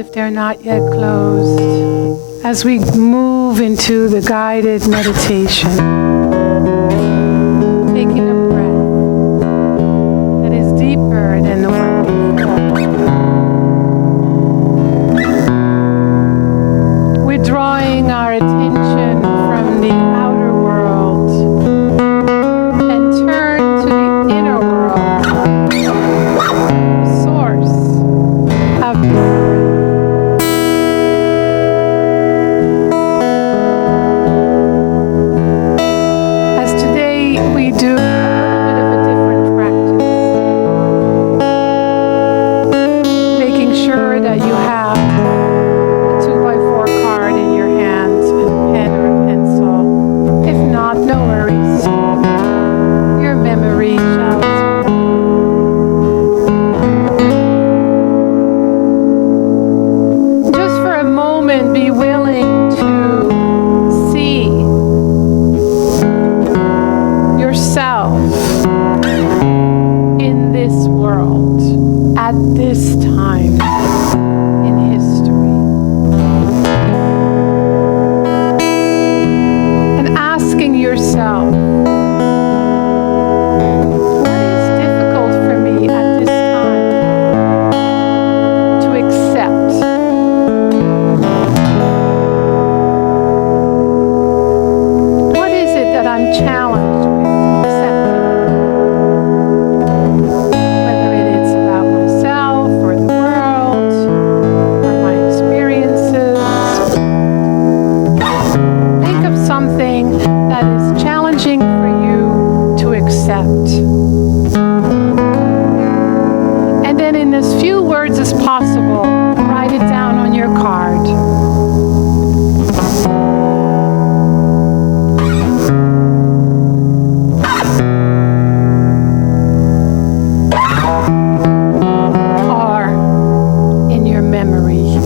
if they're not yet closed, as we move into the guided meditation, taking a breath that is deeper than the one before. We're drawing our attention from the outer world and turn to the inner world, source of as today we do a little bit of a different practice, making sure that you have a 2x4 card in your hands and a pen or a pencil. If not, no worries. Your memory shall. Just for a moment, be willing to see yourself in this world at this time in history. And asking yourself, what is difficult for me at this time to accept? What is it that I'm challenged with accepting? Whether it is about myself or the world or my experiences. Think of something that is challenging for you to accept. And then in as few words as possible, write it down on your card. Or in your memory.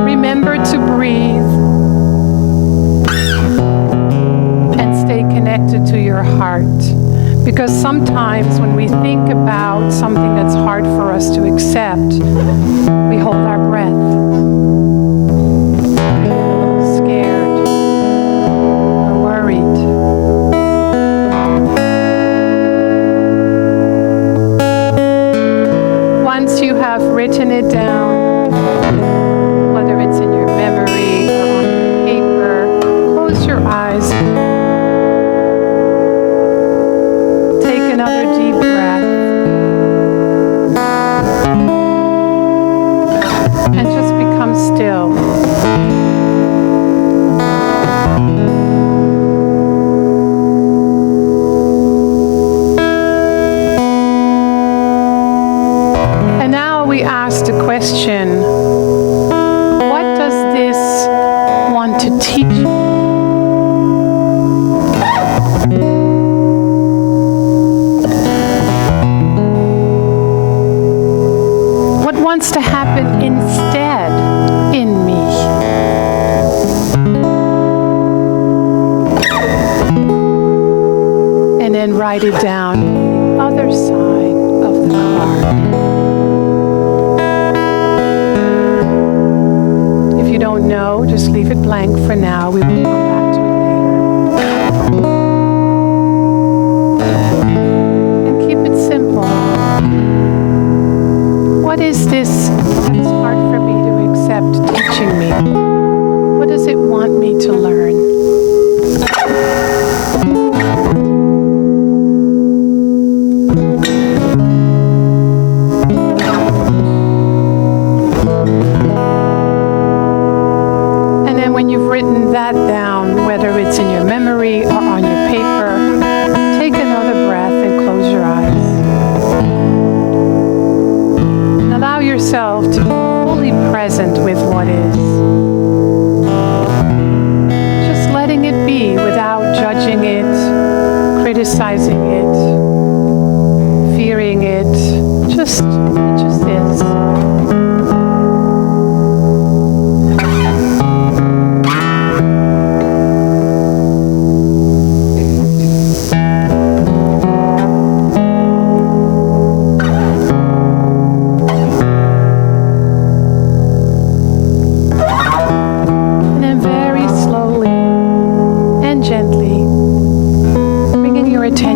Remember to breathe and stay connected to your heart. Because sometimes when we think about something that's hard for us to accept, we hold our breath. We're a little scared. We're worried. Once you have written it down, whether it's in your memory or on your paper, close your eyes. Take another deep breath. And just become still. And now we ask the question, what does this want to teach me? What wants to happen instead in me? And then write it down on the other side of the card. If you don't know, just leave it blank for now. We will come back to it later. And keep it simple. What is this that's hard for me to accept teaching me? What does it want me to learn? And then when you've written that down, whether it's in your memory or on your paper, take another breath and close your eyes. And allow yourself to be fully present with what is. Just letting it be without judging it, criticizing it, fearing it. It just is.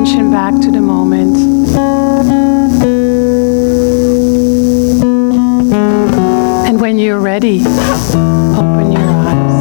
attention back to the moment. And when you're ready, open your eyes.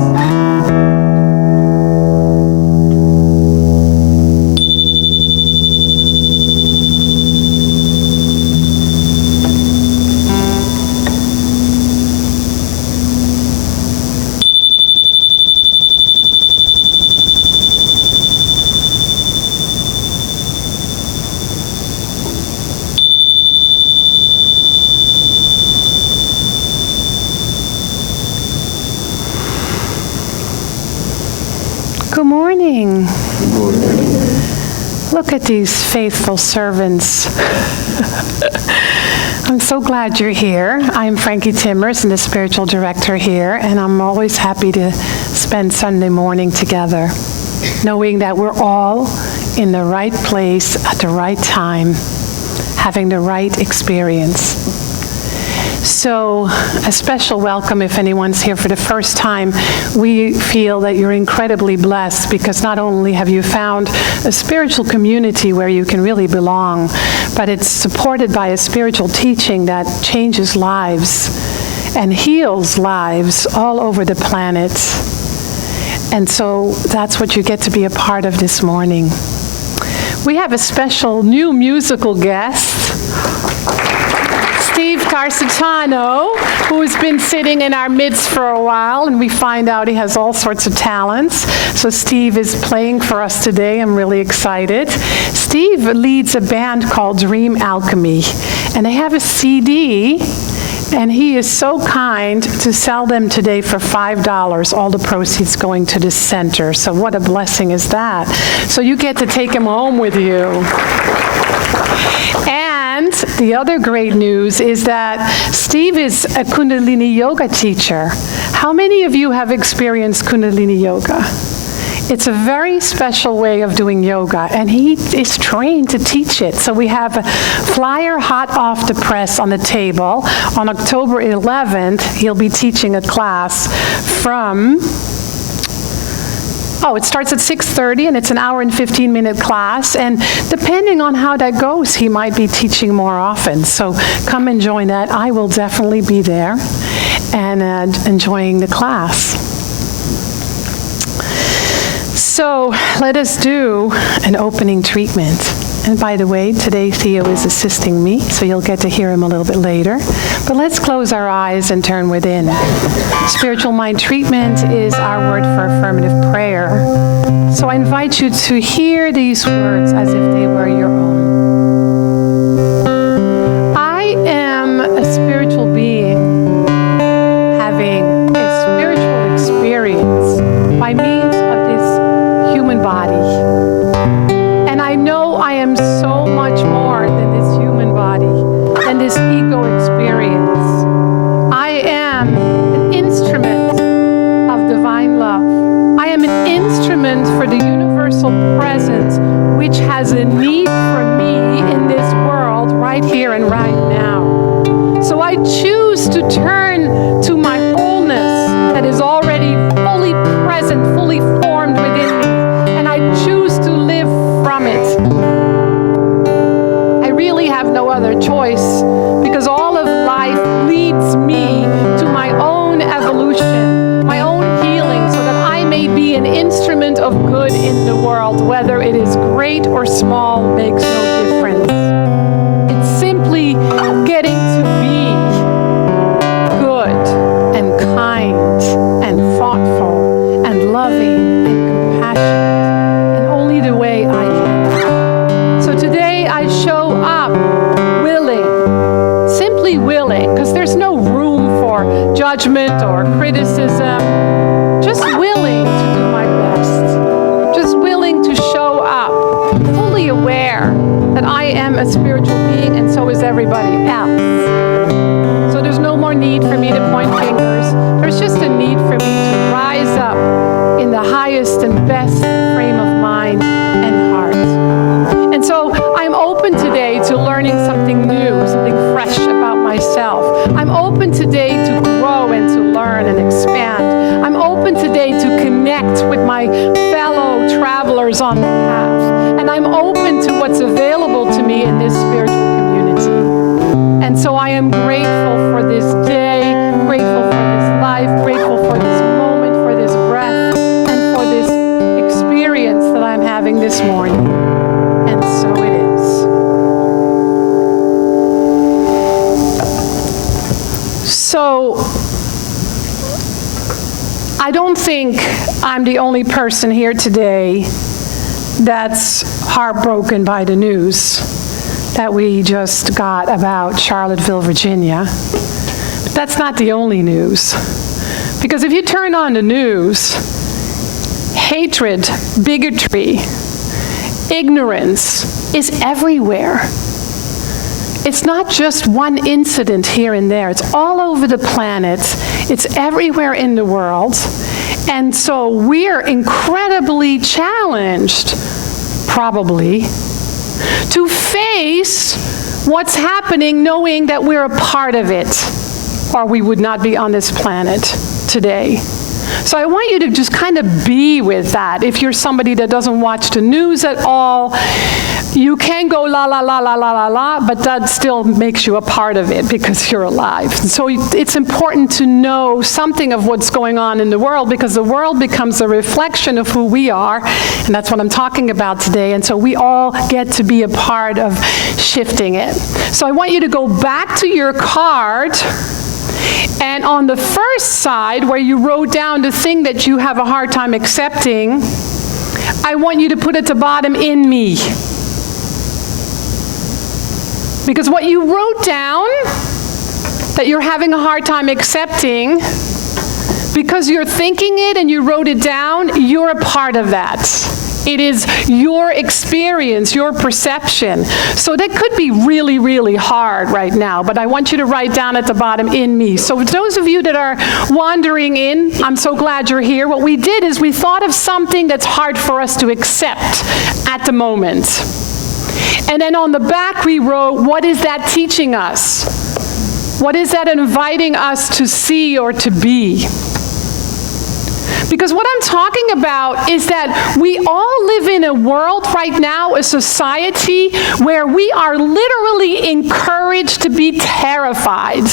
Good morning. Good morning. Look at these faithful servants. I'm so glad you're here. I'm Frankie Timmers, and the spiritual director here, and I'm always happy to spend Sunday morning together, knowing that we're all in the right place at the right time, having the right experience. So a special welcome if anyone's here for the first time. We feel that you're incredibly blessed because not only have you found a spiritual community where you can really belong, but it's supported by a spiritual teaching that changes lives and heals lives all over the planet. And so that's what you get to be a part of this morning. We have a special new musical guest, Steve Tarsitano, who has been sitting in our midst for a while, and we find out he has all sorts of talents. So Steve is playing for us today. I'm really excited. Steve leads a band called Dream Alchemy, and they have a CD, and he is so kind to sell them today for $5, all the proceeds going to this center. So what a blessing is that? So you get to take him home with you. And the other great news is that Steve is a Kundalini yoga teacher. How many of you have experienced Kundalini yoga? It's a very special way of doing yoga, and he is trained to teach it. So we have a flyer hot off the press on the table. On October 11th, he'll be teaching a class from... it starts at 6:30, and it's an hour and 15-minute class. And depending on how that goes, he might be teaching more often. So come and join that. I will definitely be there and enjoying the class. So let us do an opening treatment. And by the way, today Theo is assisting me, so you'll get to hear him a little bit later. But let's close our eyes and turn within. Spiritual mind treatment is our word for affirmative prayer. So I invite you to hear these words as if they were your own. I am a spiritual being having a spiritual experience by means of this human body. And I know I am so much more than this human body, than this ego experience. I am an instrument of divine love. I am an instrument for the universal presence, which has a need for me in this world right here and right now. So I choose to turn to my wholeness that is already fully present, fully formed within me, and I choose to live from it. I really have no other choice, because all of life leads me to my own evolution, my own healing, so that I may be an instrument of good in the world. Whether it is great or small makes no difference. It's simply getting to be good and kind and thoughtful and loving and compassionate in only the way I can. So today I show up willing, simply willing, because there's no room for judgment or criticism. Just willing to do my best. Just willing to show up, fully aware that I am a spiritual being and so is everybody else. So there's no more need for me to point fingers. There's just a need for me to rise up in the highest and best frame of mind and heart. And so I'm open today to learning something new, something fresh about myself. I'm open today to grow and to learn and expand. I'm open today to connect with my fellow travelers on the path. And I'm open to in this spiritual community. And so I am grateful for this day, grateful for this life, grateful for this moment, for this breath, and for this experience that I'm having this morning. And so it is. So, I don't think I'm the only person here today that's heartbroken by the news that we just got about Charlottesville, Virginia. But that's not the only news. Because if you turn on the news, hatred, bigotry, ignorance is everywhere. It's not just one incident here and there. It's all over the planet. It's everywhere in the world. And so we're incredibly challenged, probably, to face what's happening knowing that we're a part of it, or we would not be on this planet today. So I want you to just kind of be with that. If you're somebody that doesn't watch the news at all, you can go la, la, la, la, la, la, la, but that still makes you a part of it because you're alive. And so it's important to know something of what's going on in the world, because the world becomes a reflection of who we are, and that's what I'm talking about today. And so we all get to be a part of shifting it. So I want you to go back to your card, and on the first side, where you wrote down the thing that you have a hard time accepting, I want you to put at the bottom, in me. Because what you wrote down that you're having a hard time accepting, because you're thinking it and you wrote it down, you're a part of that. It is your experience, your perception. So that could be really, really hard right now, but I want you to write down at the bottom, in me. So those of you that are wandering in, I'm so glad you're here. What we did is we thought of something that's hard for us to accept at the moment. And then on the back we wrote, what is that teaching us? What is that inviting us to see or to be? Because what I'm talking about is that we all live in a world right now, a society, where we are literally encouraged to be terrified.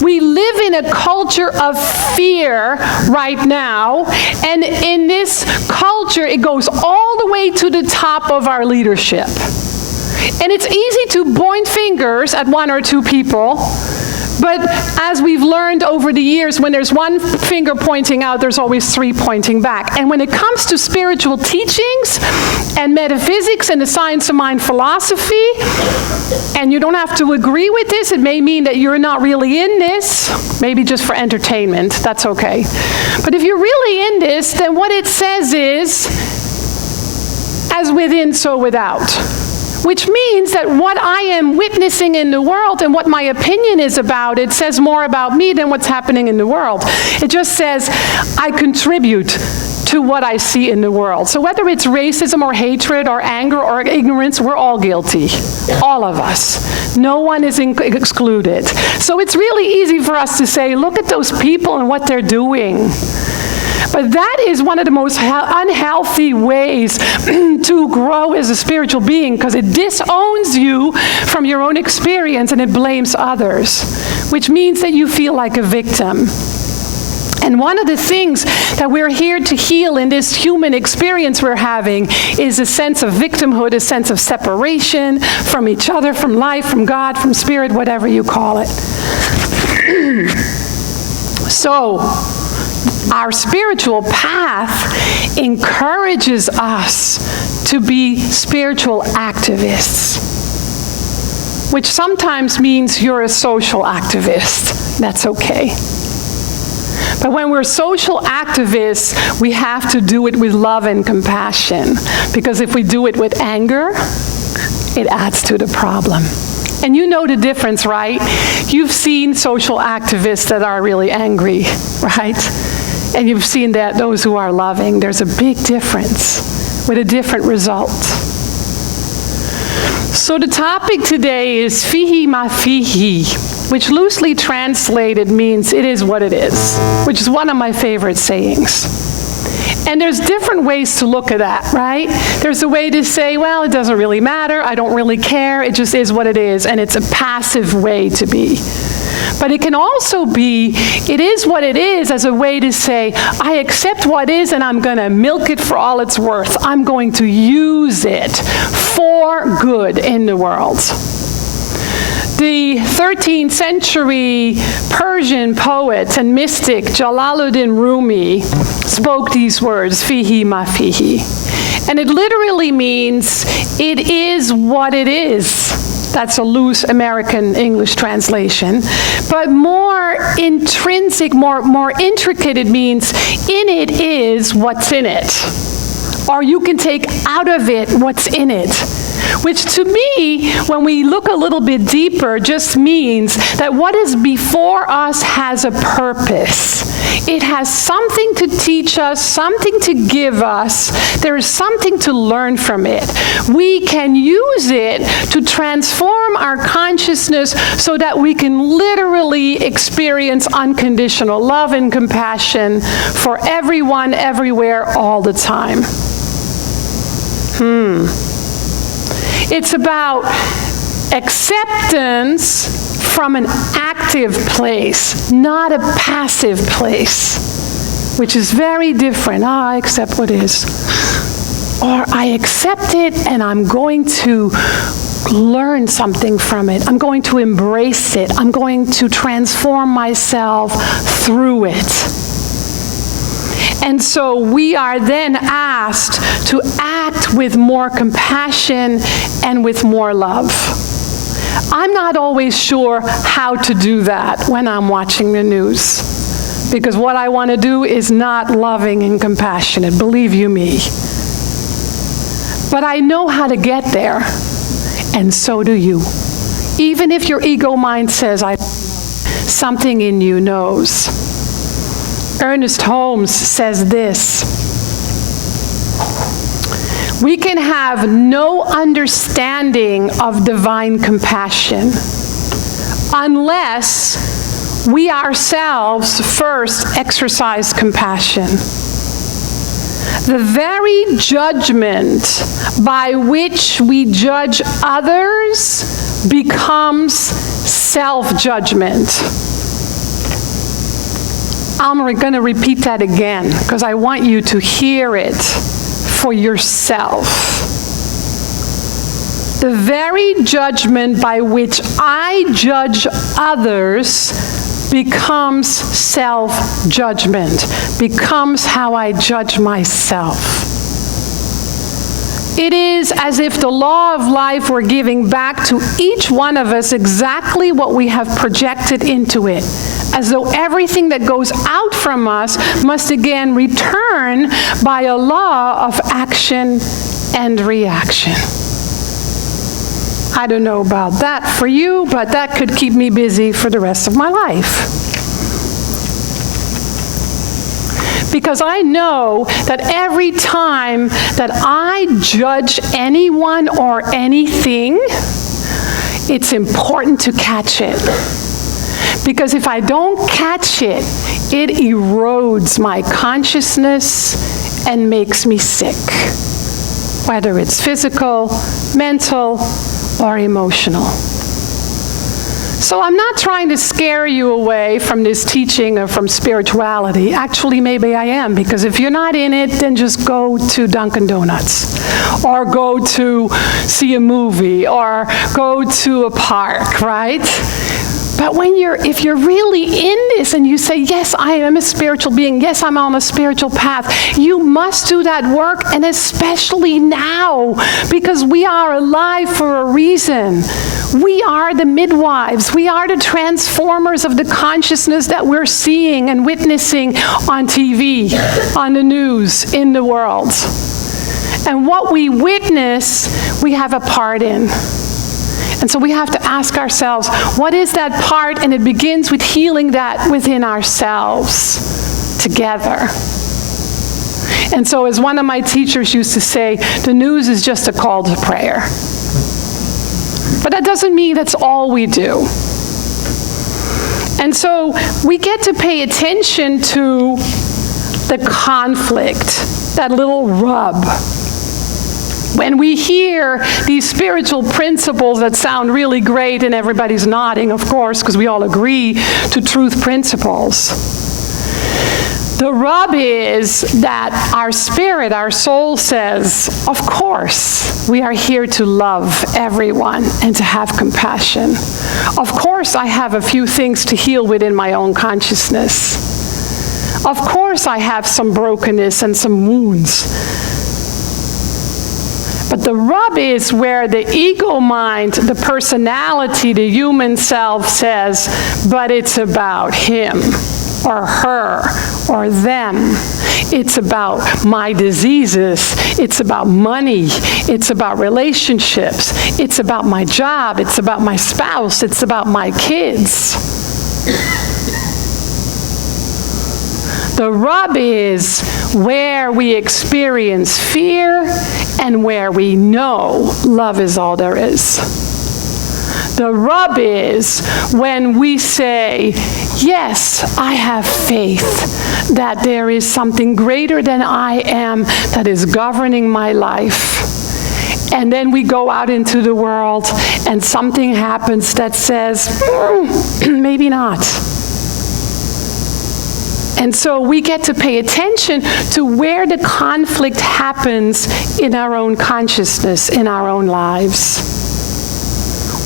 We live in a culture of fear right now, and in this culture, it goes all the way to the top of our leadership. And it's easy to point fingers at one or two people, but as we've learned over the years, when there's one finger pointing out, there's always three pointing back. And when it comes to spiritual teachings and metaphysics and the science of mind philosophy, and you don't have to agree with this, it may mean that you're not really in this, maybe just for entertainment, that's okay. But if you're really in this, then what it says is, as within, so without. Which means that what I am witnessing in the world and what my opinion is about it says more about me than what's happening in the world. It just says I contribute to what I see in the world. So whether it's racism or hatred or anger or ignorance, we're all guilty. All of us. No one is excluded. So it's really easy for us to say, look at those people and what they're doing. But that is one of the most unhealthy ways to grow as a spiritual being, because it disowns you from your own experience and it blames others, which means that you feel like a victim. And one of the things that we're here to heal in this human experience we're having is a sense of victimhood, a sense of separation from each other, from life, from God, from spirit, whatever you call it. So, our spiritual path encourages us to be spiritual activists, which sometimes means you're a social activist. That's okay. But when we're social activists, we have to do it with love and compassion, because if we do it with anger, it adds to the problem. And you know the difference, right? You've seen social activists that are really angry, right? And you've seen that those who are loving. There's a big difference with a different result. So the topic today is fihi ma fihi, which loosely translated means it is what it is, which is one of my favorite sayings. And there's different ways to look at that, right? There's a way to say, well, it doesn't really matter, I don't really care, it just is what it is, and it's a passive way to be. But it can also be, it is what it is, as a way to say, I accept what is and I'm going to milk it for all it's worth. I'm going to use it for good in the world. The 13th century Persian poet and mystic Jalaluddin Rumi spoke these words, fihi ma fihi. And it literally means, it is what it is. That's a loose American English translation. But more intrinsic, more intricate, it means, in it is what's in it. Or you can take out of it what's in it. Which to me, when we look a little bit deeper, just means that what is before us has a purpose. It has something to teach us, something to give us. There is something to learn from it. We can use it to transform our consciousness so that we can literally experience unconditional love and compassion for everyone, everywhere, all the time. It's about acceptance from an active place, not a passive place, which is very different. I accept what is. Or I accept it and I'm going to learn something from it. I'm going to embrace it. I'm going to transform myself through it. And so we are then asked to act with more compassion and with more love. I'm not always sure how to do that when I'm watching the news, because what I want to do is not loving and compassionate, believe you me. But I know how to get there, and so do you. Even if your ego mind says, something in you knows. Ernest Holmes says this: we can have no understanding of divine compassion unless we ourselves first exercise compassion. The very judgment by which we judge others becomes self-judgment. I'm going to repeat that again because I want you to hear it for yourself. The very judgment by which I judge others becomes self-judgment, becomes how I judge myself. It is as if the law of life were giving back to each one of us exactly what we have projected into it, as though everything that goes out from us must again return by a law of action and reaction. I don't know about that for you, but that could keep me busy for the rest of my life. Because I know that every time that I judge anyone or anything, it's important to catch it. Because if I don't catch it, it erodes my consciousness and makes me sick, whether it's physical, mental, or emotional. So I'm not trying to scare you away from this teaching or from spirituality. Actually, maybe I am, because if you're not in it, then just go to Dunkin' Donuts, or go to see a movie, or go to a park, right? But if you're really in this and you say, yes, I am a spiritual being, yes, I'm on a spiritual path, you must do that work, and especially now, because we are alive for a reason. We are the midwives. We are the transformers of the consciousness that we're seeing and witnessing on TV, on the news, in the world. And what we witness, we have a part in. And so we have to ask ourselves, what is that part? And it begins with healing that within ourselves together. And so as one of my teachers used to say, the news is just a call to prayer. But that doesn't mean that's all we do. And so we get to pay attention to the conflict that little rub. When we hear these spiritual principles that sound really great, and everybody's nodding, of course, because we all agree to truth principles, the rub is that our spirit, our soul says, of course, we are here to love everyone and to have compassion. Of course, I have a few things to heal within my own consciousness. Of course, I have some brokenness and some wounds. But the rub is where the ego mind, the personality, the human self says, but it's about him or her or them. It's about my diseases. It's about money. It's about relationships. It's about my job. It's about my spouse. It's about my kids. The rub is where we experience fear and where we know love is all there is. The rub is when we say, yes, I have faith that there is something greater than I am that is governing my life. And then we go out into the world and something happens that says, maybe not. And so we get to pay attention to where the conflict happens in our own consciousness, in our own lives.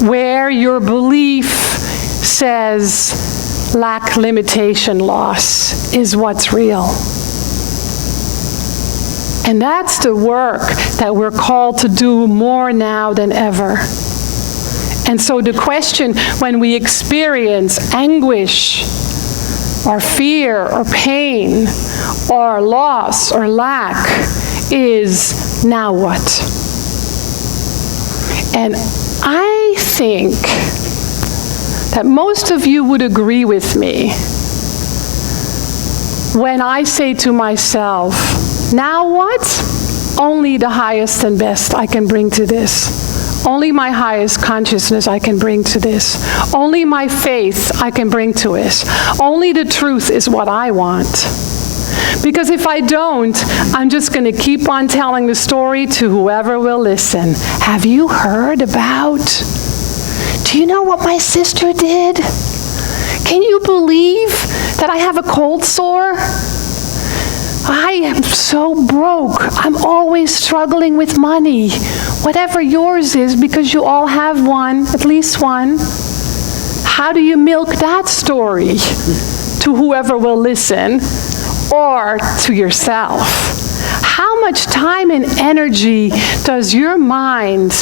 Where your belief says lack, limitation, loss is what's real. And that's the work that we're called to do more now than ever. And so the question when we experience anguish, or fear, or pain, or loss, or lack, is now what? And I think that most of you would agree with me when I say to myself, now what? Only the highest and best I can bring to this. Only my highest consciousness I can bring to this. Only my faith I can bring to it. Only the truth is what I want. Because if I don't, I'm just going to keep on telling the story to whoever will listen. Have you heard about? Do you know what my sister did? Can you believe that I have a cold sore? I am so broke. I'm always struggling with money. Whatever yours is, because you all have one, at least one. How do you milk that story to whoever will listen or to yourself? How much time and energy is your mind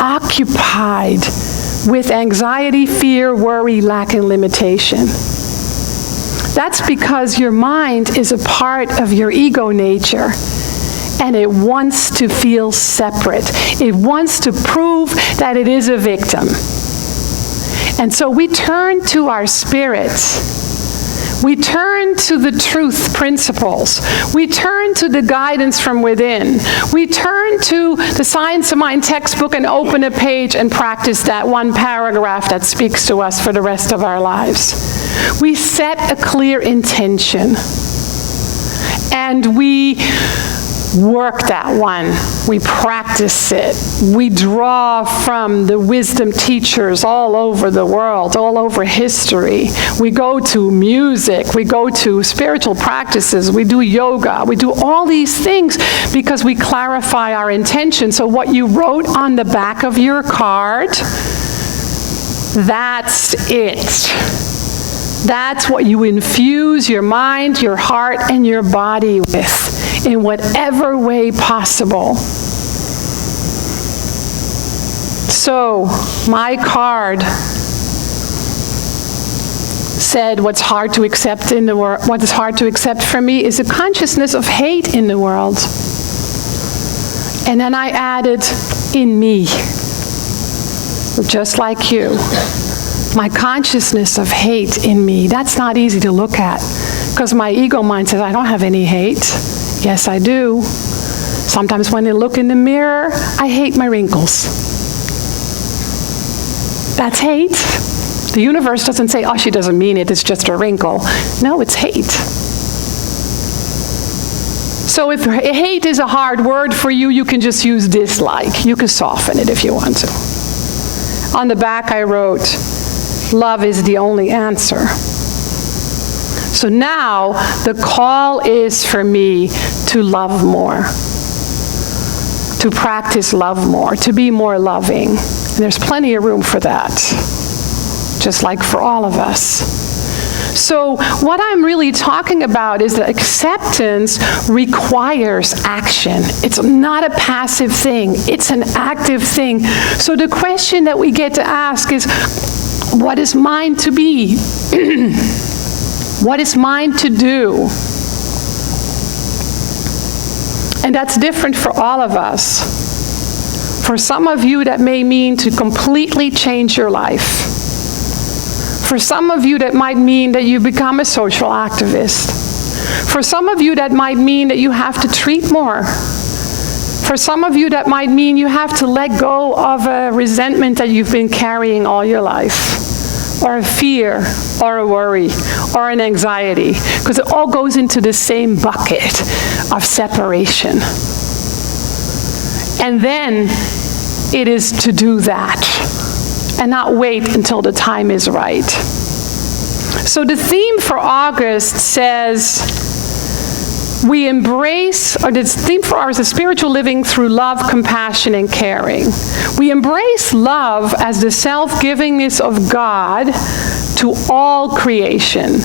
occupied with anxiety, fear, worry, lack, and limitation? That's because your mind is a part of your ego nature, and it wants to feel separate. It wants to prove that it is a victim. And so we turn to our spirit. We turn to the truth principles. We turn to the guidance from within. We turn to the Science of Mind textbook and open a page and practice that one paragraph that speaks to us for the rest of our lives. We set a clear intention, and we work that one. We practice it. We draw from the wisdom teachers all over the world, all over history. We go to music. We go to spiritual practices. We do yoga. We do all these things because we clarify our intention. So what you wrote on the back of your card, that's it. That's what you infuse your mind, your heart, and your body with in whatever way possible. So, my card said what's hard to accept in the world, what is hard to accept for me is a consciousness of hate in the world. And then I added, in me, just like you. My consciousness of hate in me. That's not easy to look at because my ego mind says, I don't have any hate. Yes, I do. Sometimes when I look in the mirror, I hate my wrinkles. That's hate. The universe doesn't say, oh, she doesn't mean it, it's just a wrinkle. No, it's hate. So if hate is a hard word for you, you can just use dislike. You can soften it if you want to. On the back I wrote, love is the only answer. So now the call is for me to love more, to practice love more, to be more loving. And there's plenty of room for that, just like for all of us. So what I'm really talking about is that acceptance requires action. It's not a passive thing, it's an active thing. So the question that we get to ask is, what is mine to be? What is mine to do? And that's different for all of us. For some of you, that may mean to completely change your life. For some of you, that might mean that you become a social activist. For some of you, that might mean that you have to treat more. For some of you, that might mean you have to let go of a resentment that you've been carrying all your life, or a fear, or a worry, or an anxiety, because it all goes into the same bucket of separation. And then it is to do that, and not wait until the time is right. So the theme for August says, we embrace, or the theme for ours is spiritual living through love, compassion, and caring. We embrace love as the self-givingness of God to all creation,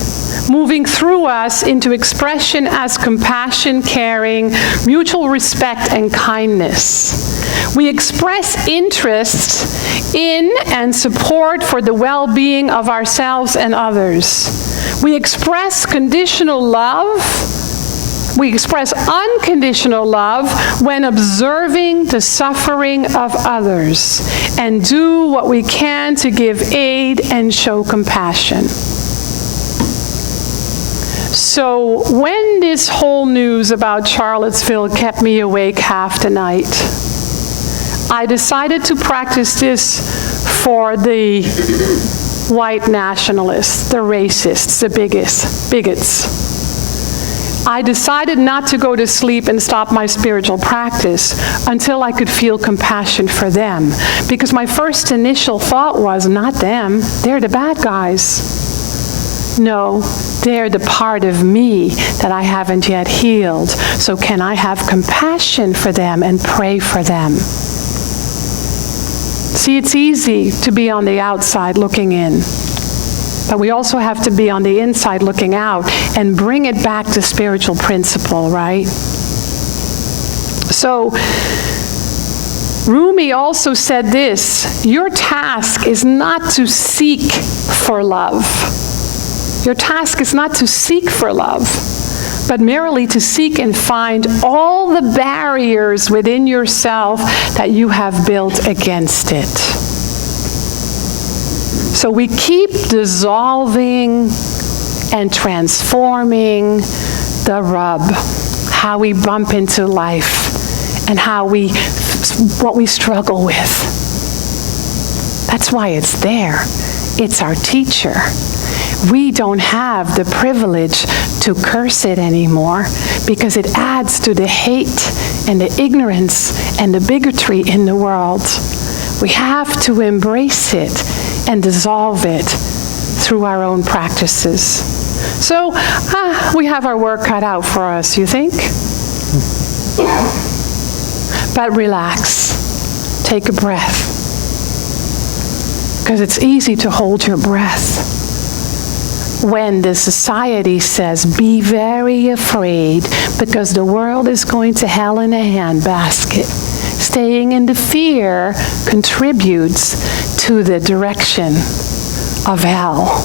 moving through us into expression as compassion, caring, mutual respect, and kindness. We express interest in and support for the well-being of ourselves and others. We express conditional love. We express unconditional love when observing the suffering of others and do what we can to give aid and show compassion. So when this whole news about Charlottesville kept me awake half the night, I decided to practice this for the white nationalists, the racists, the bigots. I decided not to go to sleep and stop my spiritual practice until I could feel compassion for them. Because my first initial thought was, not them, they're the bad guys. No, they're the part of me that I haven't yet healed. So can I have compassion for them and pray for them? See, it's easy to be on the outside looking in. But we also have to be on the inside looking out and bring it back to spiritual principle, right? So, Rumi also said this, your task is not to seek for love. Your task is not to seek for love, but merely to seek and find all the barriers within yourself that you have built against it. So we keep dissolving and transforming the rub, how we bump into life and what we struggle with. That's why it's there. It's our teacher. We don't have the privilege to curse it anymore because it adds to the hate and the ignorance and the bigotry in the world. We have to embrace it and dissolve it through our own practices. So we have our work cut out for us, you think? But relax. Take a breath. Because it's easy to hold your breath when the society says, be very afraid because the world is going to hell in a handbasket. Staying in the fear contributes to the direction of hell.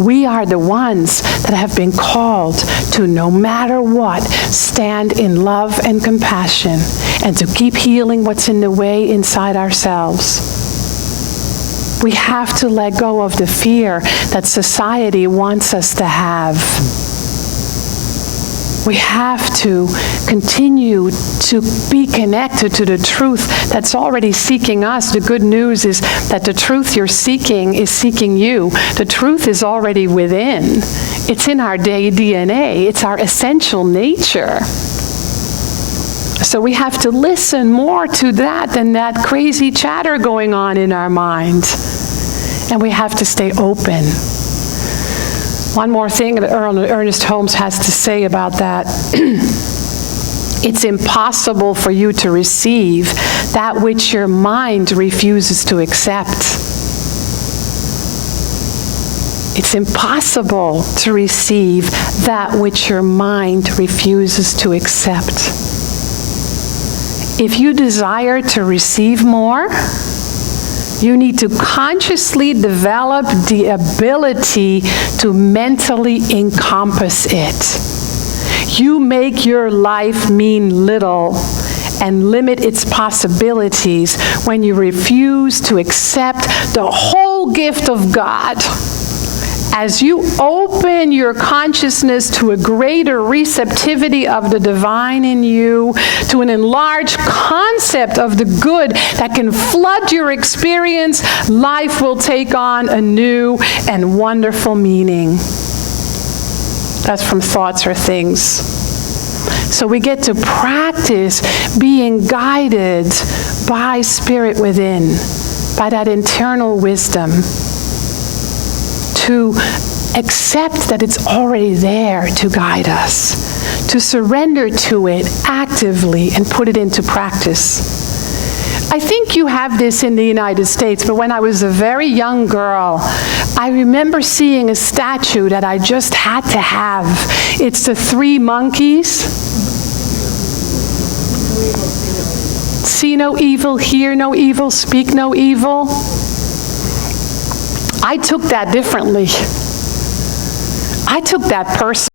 We are the ones that have been called to, no matter what, stand in love and compassion and to keep healing what's in the way inside ourselves. We have to let go of the fear that society wants us to have. We have to continue to be connected to the truth that's already seeking us. The good news is that the truth you're seeking is seeking you. The truth is already within. It's in our DNA. It's our essential nature. So we have to listen more to that than that crazy chatter going on in our mind. And we have to stay open. One more thing that Ernest Holmes has to say about that. It's impossible for you to receive that which your mind refuses to accept. It's impossible to receive that which your mind refuses to accept. If you desire to receive more, you need to consciously develop the ability to mentally encompass it. You make your life mean little and limit its possibilities when you refuse to accept the whole gift of God. As you open your consciousness to a greater receptivity of the divine in you, to an enlarged concept of the good that can flood your experience, life will take on a new and wonderful meaning. That's from Thoughts Are Things. So we get to practice being guided by Spirit within, by that internal wisdom, to accept that it's already there to guide us, to surrender to it actively and put it into practice. I think you have this in the United States, but when I was a very young girl, I remember seeing a statue that I just had to have. It's the three monkeys. See no evil, hear no evil, speak no evil. I took that differently. I took that personally.